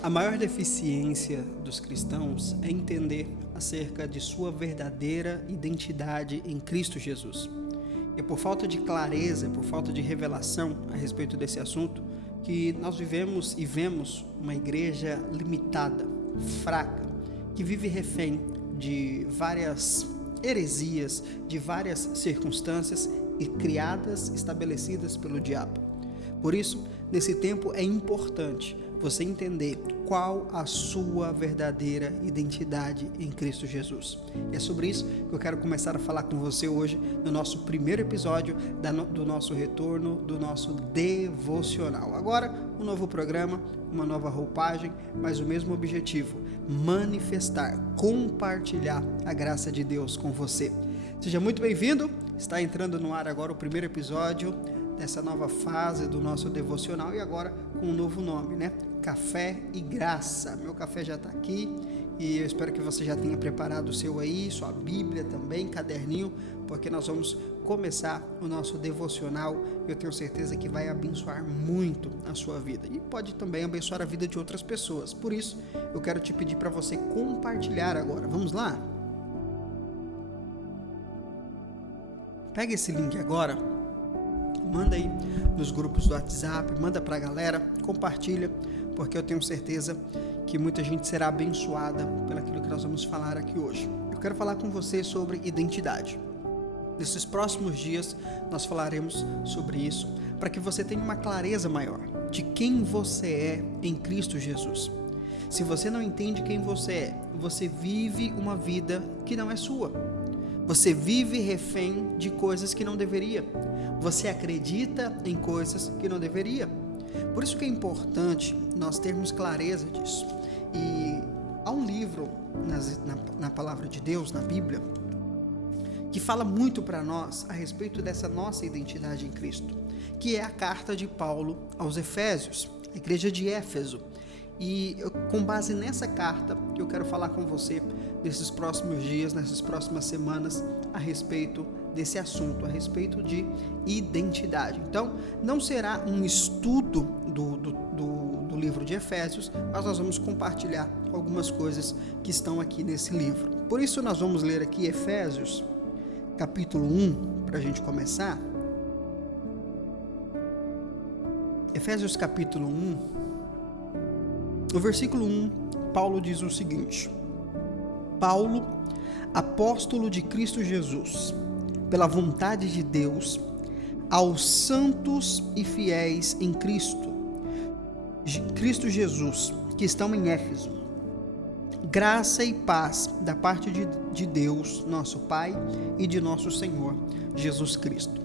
A maior deficiência dos cristãos é entender acerca de sua verdadeira identidade em Cristo Jesus. É por falta de clareza, por falta de revelação a respeito desse assunto, que nós vivemos e vemos uma igreja limitada, fraca, que vive refém de várias heresias, de várias circunstâncias e criadas, estabelecidas pelo diabo. Por isso, nesse tempo é importante você entender qual a sua verdadeira identidade em Cristo Jesus. E é sobre isso que eu quero começar a falar com você hoje, no nosso primeiro episódio do nosso retorno, do nosso devocional. Agora, um novo programa, uma nova roupagem, mas o mesmo objetivo: manifestar, compartilhar a graça de Deus com você. Seja muito bem-vindo, está entrando no ar agora o primeiro episódio dessa nova fase do nosso devocional e agora com um novo nome, né? Café e Graça. Meu café já está aqui e eu espero que você já tenha preparado o seu aí, sua Bíblia também, caderninho, porque nós vamos começar o nosso devocional. Eu tenho certeza que vai abençoar muito a sua vida e pode também abençoar a vida de outras pessoas. Por isso, eu quero te pedir para você compartilhar agora. Vamos lá? Pega esse link agora. Manda aí nos grupos do WhatsApp, manda pra galera, compartilha, porque eu tenho certeza que muita gente será abençoada pelaquilo que nós vamos falar aqui hoje. Eu quero falar com você sobre identidade. Nesses próximos dias nós falaremos sobre isso, para que você tenha uma clareza maior de quem você é em Cristo Jesus. Se você não entende quem você vive uma vida que não é sua. Você vive refém de coisas que não deveria. Você acredita em coisas que não deveria. Por isso que é importante nós termos clareza disso. E há um livro na palavra de Deus, na Bíblia, que fala muito para nós a respeito dessa nossa identidade em Cristo, que é a carta de Paulo aos Efésios, a igreja de Éfeso. E com base nessa carta, eu quero falar com você nesses próximos dias, nessas próximas semanas, a respeito desse assunto, a respeito de identidade. Então, não será um estudo do livro de Efésios, mas nós vamos compartilhar algumas coisas que estão aqui nesse livro. Por isso, nós vamos ler aqui Efésios, capítulo 1, para a gente começar. Efésios, capítulo 1. No versículo 1, Paulo diz o seguinte: Paulo, apóstolo de Cristo Jesus, pela vontade de Deus, aos santos e fiéis em Cristo Jesus, que estão em Éfeso, graça e paz da parte de Deus, nosso Pai, e de nosso Senhor, Jesus Cristo.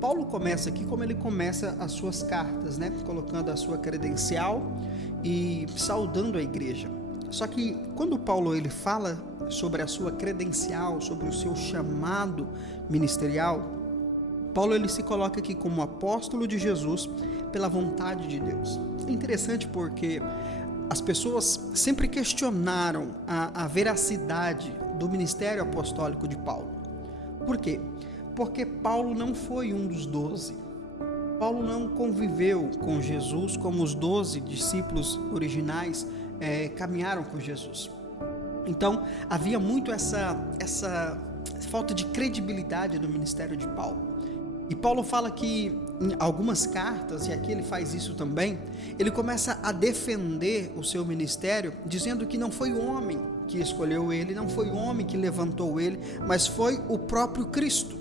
Paulo começa aqui como ele começa as suas cartas, né? Colocando a sua credencial e saudando a igreja. Só que quando Paulo ele fala sobre a sua credencial, sobre o seu chamado ministerial, Paulo ele se coloca aqui como apóstolo de Jesus pela vontade de Deus. É interessante porque as pessoas sempre questionaram a veracidade do ministério apostólico de Paulo. Por quê? Porque Paulo não foi um dos 12. Paulo não conviveu com Jesus como os 12 discípulos originais caminharam com Jesus. Então, havia muito essa falta de credibilidade no ministério de Paulo. E Paulo fala que em algumas cartas, e aqui ele faz isso também, ele começa a defender o seu ministério, dizendo que não foi o homem que escolheu ele, não foi o homem que levantou ele, mas foi o próprio Cristo,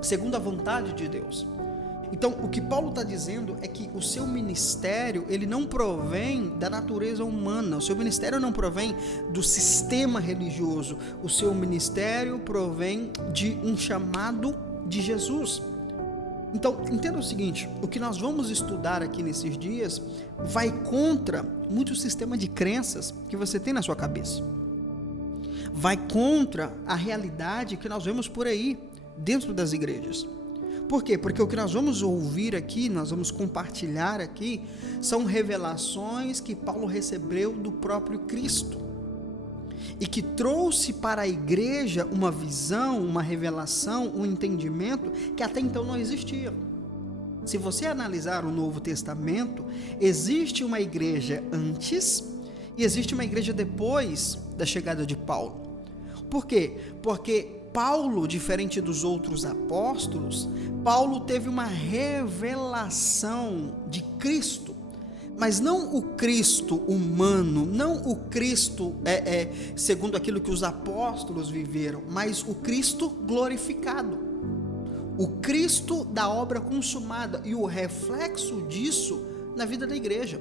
segundo a vontade de Deus. Então, o que Paulo está dizendo é que o seu ministério, ele não provém da natureza humana, o seu ministério não provém do sistema religioso, o seu ministério provém de um chamado de Jesus. Então, entenda o seguinte, o que nós vamos estudar aqui nesses dias vai contra muito sistema de crenças que você tem na sua cabeça. Vai contra a realidade que nós vemos por aí, dentro das igrejas. Por quê? Porque o que nós vamos ouvir aqui, nós vamos compartilhar aqui, são revelações que Paulo recebeu do próprio Cristo e que trouxe para a igreja uma visão, uma revelação, um entendimento que até então não existia. Se você analisar o Novo Testamento, existe uma igreja antes e existe uma igreja depois da chegada de Paulo. Por quê? Porque Paulo, diferente dos outros apóstolos, Paulo teve uma revelação de Cristo, mas não o Cristo humano, não o Cristo segundo aquilo que os apóstolos viveram, mas o Cristo glorificado, o Cristo da obra consumada e o reflexo disso na vida da igreja.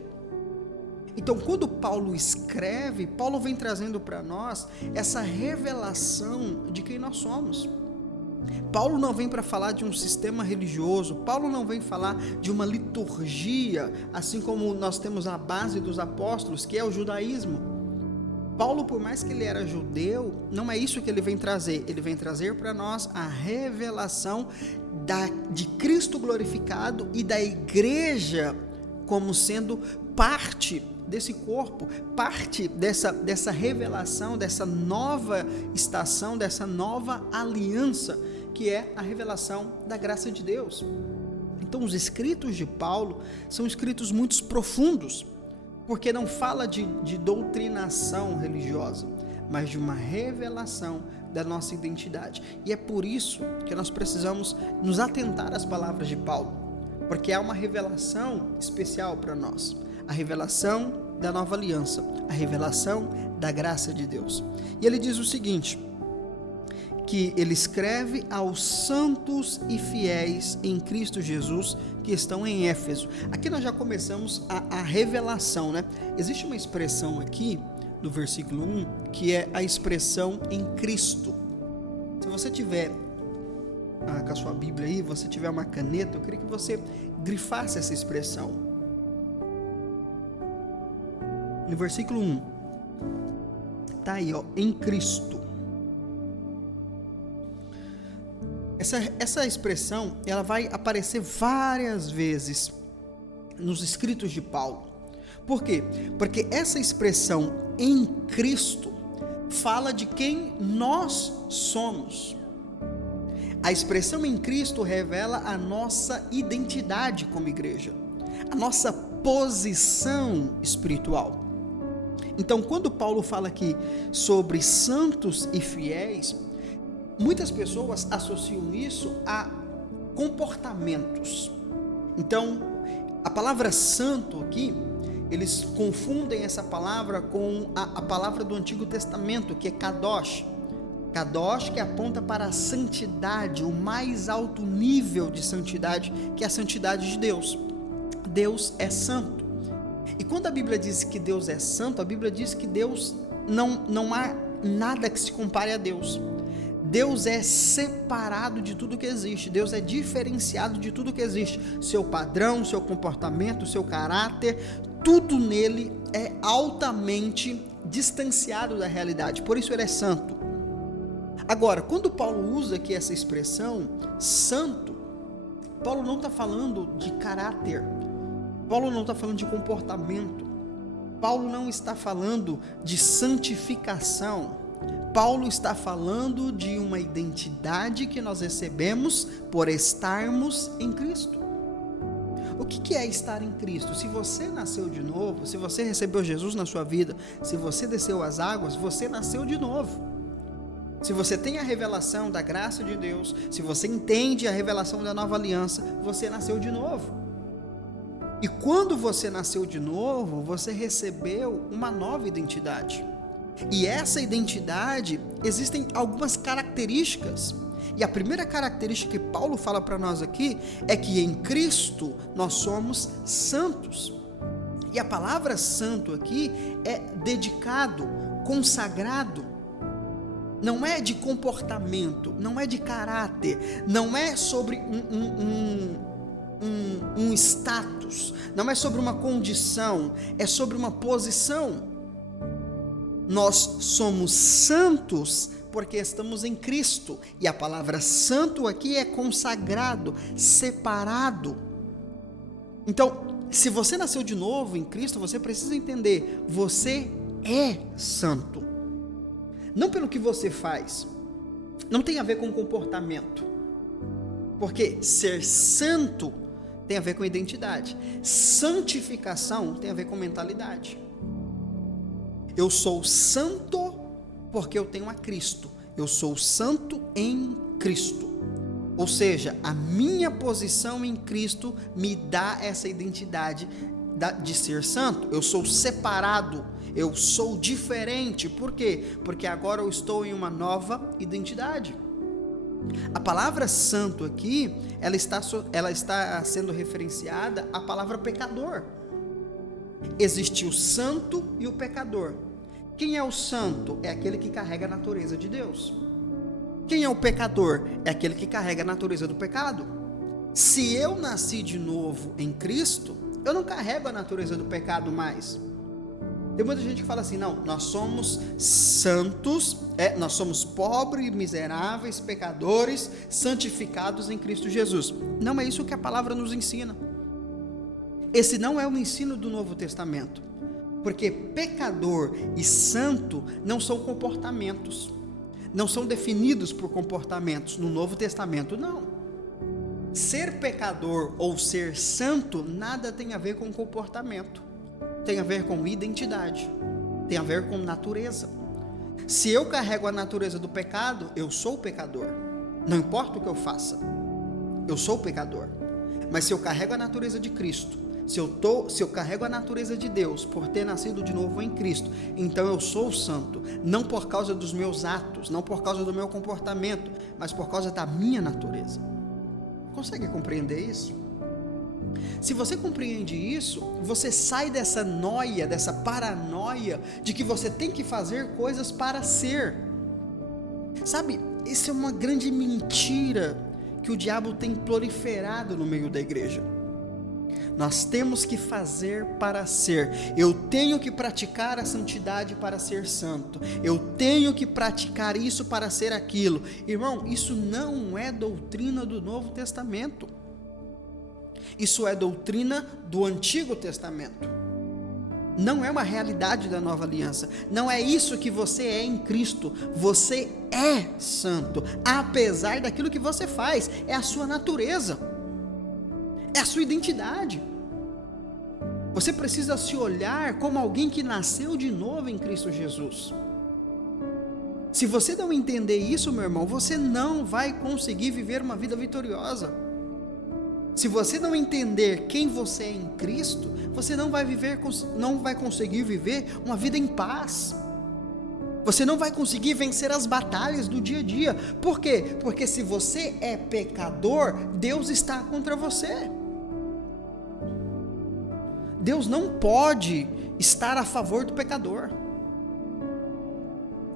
Então, quando Paulo escreve, Paulo vem trazendo para nós essa revelação de quem nós somos. Paulo não vem para falar de um sistema religioso, Paulo não vem falar de uma liturgia, assim como nós temos a base dos apóstolos, que é o judaísmo. Paulo, por mais que ele era judeu, não é isso que ele vem trazer para nós a revelação de Cristo glorificado e da igreja como sendo parte desse corpo, parte dessa revelação, dessa nova estação, dessa nova aliança, que é a revelação da graça de Deus. Então, os escritos de Paulo são escritos muito profundos, porque não fala de doutrinação religiosa, mas de uma revelação da nossa identidade. E é por isso que nós precisamos nos atentar às palavras de Paulo, porque há uma revelação especial para nós, a revelação da nova aliança, a revelação da graça de Deus. E ele diz o seguinte, que ele escreve aos santos e fiéis em Cristo Jesus que estão em Éfeso. Aqui nós já começamos a revelação, né? Existe uma expressão aqui do versículo 1 que é a expressão em Cristo. Se você tiver com a sua Bíblia aí, você tiver uma caneta, eu queria que você grifasse essa expressão. No versículo 1, tá aí, ó, em Cristo. Essa expressão, ela vai aparecer várias vezes nos escritos de Paulo. Por quê? Porque essa expressão em Cristo fala de quem nós somos. A expressão em Cristo revela a nossa identidade como igreja, a nossa posição espiritual. Então, quando Paulo fala aqui sobre santos e fiéis, muitas pessoas associam isso a comportamentos. Então, a palavra santo aqui, eles confundem essa palavra com a palavra do Antigo Testamento, que é kadosh. Kadosh, que aponta para a santidade, o mais alto nível de santidade, que é a santidade de Deus. Deus é santo. E quando a Bíblia diz que Deus é santo, a Bíblia diz que Deus não há nada que se compare a Deus. Deus é separado de tudo que existe, Deus é diferenciado de tudo que existe. Seu padrão, seu comportamento, seu caráter, tudo nele é altamente distanciado da realidade, por isso ele é santo. Agora, quando Paulo usa aqui essa expressão, santo, Paulo não está falando de caráter, Paulo não está falando de comportamento, Paulo não está falando de santificação, Paulo está falando de uma identidade que nós recebemos por estarmos em Cristo. O que é estar em Cristo? Se você nasceu de novo, se você recebeu Jesus na sua vida, se você desceu as águas, você nasceu de novo. Se você tem a revelação da graça de Deus, se você entende a revelação da nova aliança, você nasceu de novo. E quando você nasceu de novo, você recebeu uma nova identidade. E essa identidade, existem algumas características. E a primeira característica que Paulo fala para nós aqui é que em Cristo nós somos santos. E a palavra santo aqui é dedicado, consagrado. Não é de comportamento, não é de caráter, não é sobre um status, não é sobre uma condição, é sobre uma posição. Nós somos santos porque estamos em Cristo, e a palavra santo aqui é consagrado, separado. Então, se você nasceu de novo em Cristo, você precisa entender, você é santo. Não pelo que você faz, não tem a ver com comportamento, porque ser santo tem a ver com identidade. Santificação tem a ver com mentalidade. Eu sou santo porque eu tenho a Cristo. Eu sou santo em Cristo. Ou seja, a minha posição em Cristo me dá essa identidade de ser santo. Eu sou separado, eu sou diferente. Por quê? Porque agora eu estou em uma nova identidade. A palavra santo aqui, ela está sendo referenciada à palavra pecador. Existe o santo e o pecador. Quem é o santo? É aquele que carrega a natureza de Deus. Quem é o pecador? É aquele que carrega a natureza do pecado. Se eu nasci de novo em Cristo, eu não carrego a natureza do pecado mais. Tem muita gente que fala assim, não, nós somos santos, nós somos pobres, miseráveis, pecadores, santificados em Cristo Jesus. Não é isso que a palavra nos ensina. Esse não é o ensino do Novo Testamento. Porque pecador e santo não são comportamentos. Não são definidos por comportamentos. No Novo Testamento, não. Ser pecador ou ser santo nada tem a ver com comportamento. Tem a ver com identidade. Tem a ver com natureza. Se eu carrego a natureza do pecado, eu sou pecador. Não importa o que eu faça, eu sou pecador. Mas se eu carrego a natureza de Cristo, se eu carrego a natureza de Deus por ter nascido de novo em Cristo, então eu sou santo, não por causa dos meus atos, não por causa do meu comportamento, mas por causa da minha natureza. Consegue compreender isso? Se você compreende isso, você sai dessa noia, dessa paranoia de que você tem que fazer coisas para ser. Sabe, isso é uma grande mentira que o diabo tem proliferado no meio da igreja. Nós temos que fazer para ser. Eu tenho que praticar a santidade para ser santo. Eu tenho que praticar isso para ser aquilo. Irmão, isso não é doutrina do Novo Testamento. Isso é doutrina do Antigo Testamento. Não é uma realidade da Nova Aliança. Não é isso que você é em Cristo. Você é santo, apesar daquilo que você faz. É a sua natureza. É a sua identidade. Você precisa se olhar como alguém que nasceu de novo em Cristo Jesus. Se você não entender isso, meu irmão, você não vai conseguir viver uma vida vitoriosa. Se você não entender quem você é em Cristo, você não vai conseguir viver uma vida em paz. Você não vai conseguir vencer as batalhas do dia a dia. Por quê? Porque se você é pecador, Deus está contra você. Deus não pode estar a favor do pecador.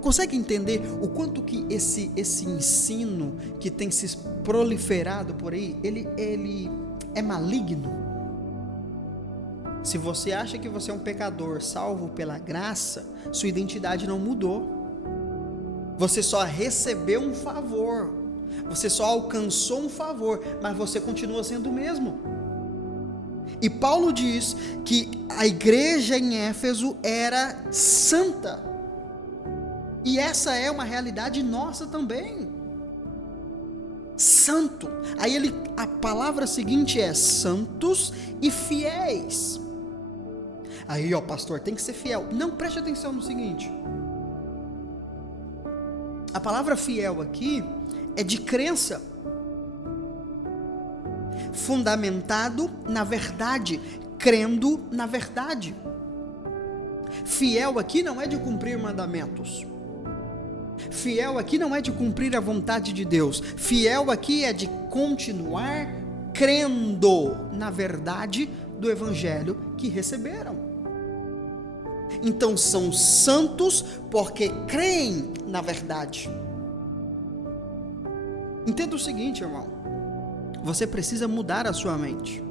Consegue entender o quanto que esse ensino que tem se proliferado por aí, ele é maligno? Se você acha que você é um pecador salvo pela graça, sua identidade não mudou. Você só recebeu um favor. Você só alcançou um favor, mas você continua sendo o mesmo. E Paulo diz que a igreja em Éfeso era santa. E essa é uma realidade nossa também. Santo. Aí a palavra seguinte é santos e fiéis. Aí, pastor, tem que ser fiel. Não, preste atenção no seguinte. A palavra fiel aqui é de crença. Fundamentado na verdade, crendo na verdade. Fiel aqui não é de cumprir mandamentos. Fiel aqui não é de cumprir a vontade de Deus. Fiel aqui é de continuar crendo na verdade do evangelho que receberam. Então são santos porque creem na verdade. Entenda o seguinte, irmão. Você precisa mudar a sua mente.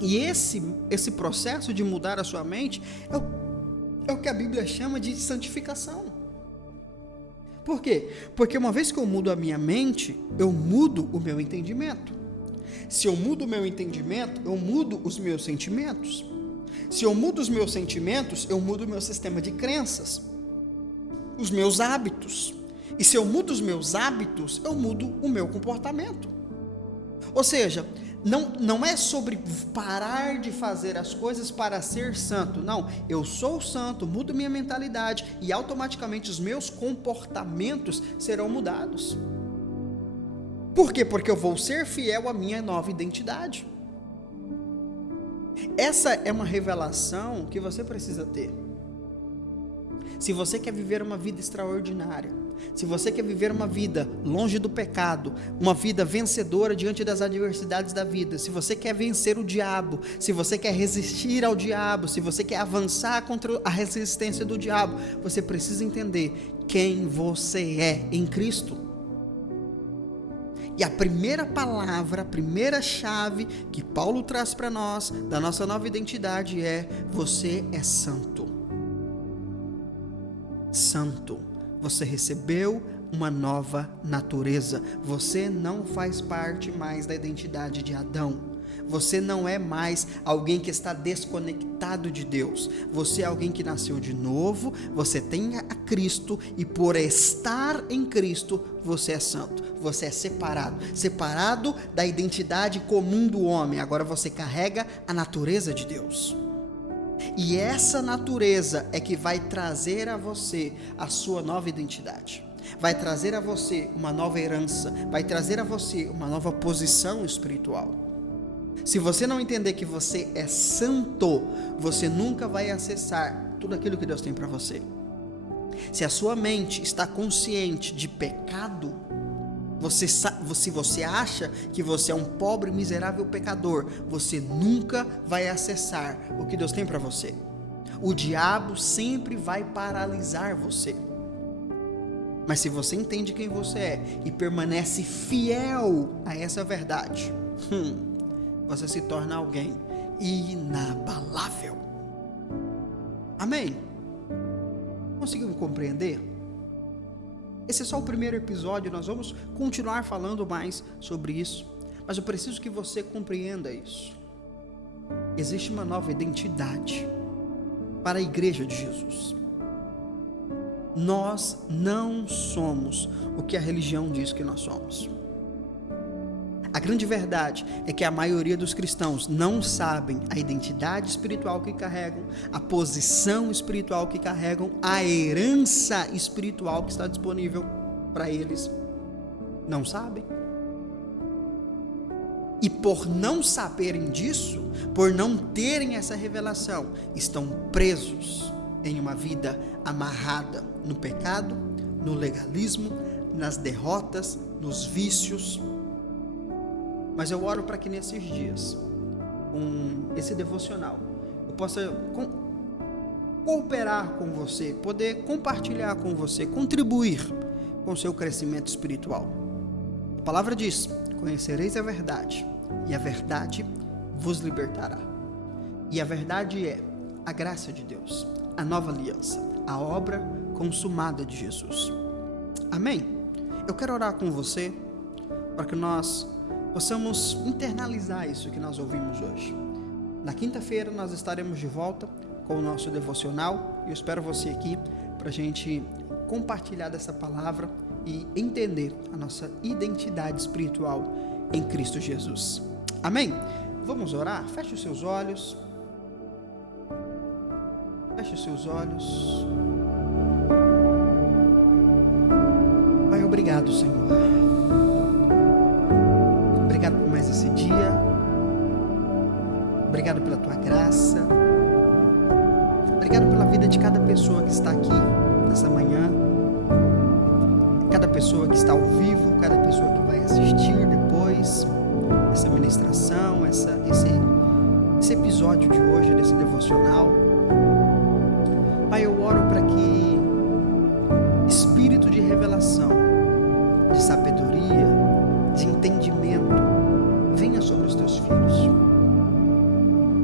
E esse processo de mudar a sua mente é o que a Bíblia chama de santificação. Por quê? Porque uma vez que eu mudo a minha mente, eu mudo o meu entendimento. Se eu mudo o meu entendimento, eu mudo os meus sentimentos. Se eu mudo os meus sentimentos, eu mudo o meu sistema de crenças, os meus hábitos. E se eu mudo os meus hábitos, eu mudo o meu comportamento. Ou seja, Não é sobre parar de fazer as coisas para ser santo. Não, eu sou santo, mudo minha mentalidade e automaticamente os meus comportamentos serão mudados. Por quê? Porque eu vou ser fiel à minha nova identidade. Essa é uma revelação que você precisa ter. Se você quer viver uma vida extraordinária, se você quer viver uma vida longe do pecado, uma vida vencedora diante das adversidades da vida, se você quer vencer o diabo, se você quer resistir ao diabo, se você quer avançar contra a resistência do diabo, você precisa entender quem você é em Cristo. E a primeira palavra, a primeira chave que Paulo traz para nós, da nossa nova identidade é: você é santo. Santo. Você recebeu uma nova natureza. Você não faz parte mais da identidade de Adão. Você não é mais alguém que está desconectado de Deus. Você é alguém que nasceu de novo, você tem a Cristo e por estar em Cristo, você é santo. Você é separado da identidade comum do homem. Agora você carrega a natureza de Deus. E essa natureza é que vai trazer a você a sua nova identidade. Vai trazer a você uma nova herança. Vai trazer a você uma nova posição espiritual. Se você não entender que você é santo, você nunca vai acessar tudo aquilo que Deus tem para você. Se a sua mente está consciente de pecado, se você acha que você é um pobre, miserável pecador, você nunca vai acessar o que Deus tem para você. O diabo sempre vai paralisar você. Mas se você entende quem você é e permanece fiel a essa verdade, você se torna alguém inabalável. Amém? Conseguiu me compreender? Esse é só o primeiro episódio, nós vamos continuar falando mais sobre isso, mas eu preciso que você compreenda isso. Existe uma nova identidade para a igreja de Jesus. Nós não somos o que a religião diz que nós somos. A grande verdade é que a maioria dos cristãos não sabem a identidade espiritual que carregam, a posição espiritual que carregam, a herança espiritual que está disponível para eles. Não sabem. E por não saberem disso, por não terem essa revelação, estão presos em uma vida amarrada no pecado, no legalismo, nas derrotas, nos vícios. Mas eu oro para que nesses dias, com esse devocional, eu possa cooperar com você, poder compartilhar com você, contribuir com o seu crescimento espiritual. A palavra diz: conhecereis a verdade, e a verdade vos libertará. E a verdade é a graça de Deus, a nova aliança, a obra consumada de Jesus. Amém? Eu quero orar com você para que nós possamos internalizar isso que nós ouvimos hoje. Na quinta-feira nós estaremos de volta com o nosso devocional. Eu espero você aqui para a gente compartilhar dessa palavra e entender a nossa identidade espiritual em Cristo Jesus. Amém? Vamos orar? Feche os seus olhos. Feche os seus olhos. Pai, obrigado, Senhor. Obrigado por mais esse dia. Obrigado pela tua graça. Obrigado pela vida de cada pessoa que está aqui nessa manhã. Cada pessoa que está ao vivo, cada pessoa que vai assistir depois essa ministração, esse episódio de hoje, desse devocional. Pai, eu oro para que espírito de revelação, de sabedoria, de entendimento venha sobre os teus filhos.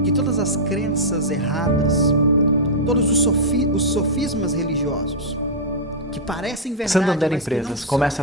Que todas as crenças erradas, todos os sofismas religiosos que parecem verdade, Santander mas Empresas que começa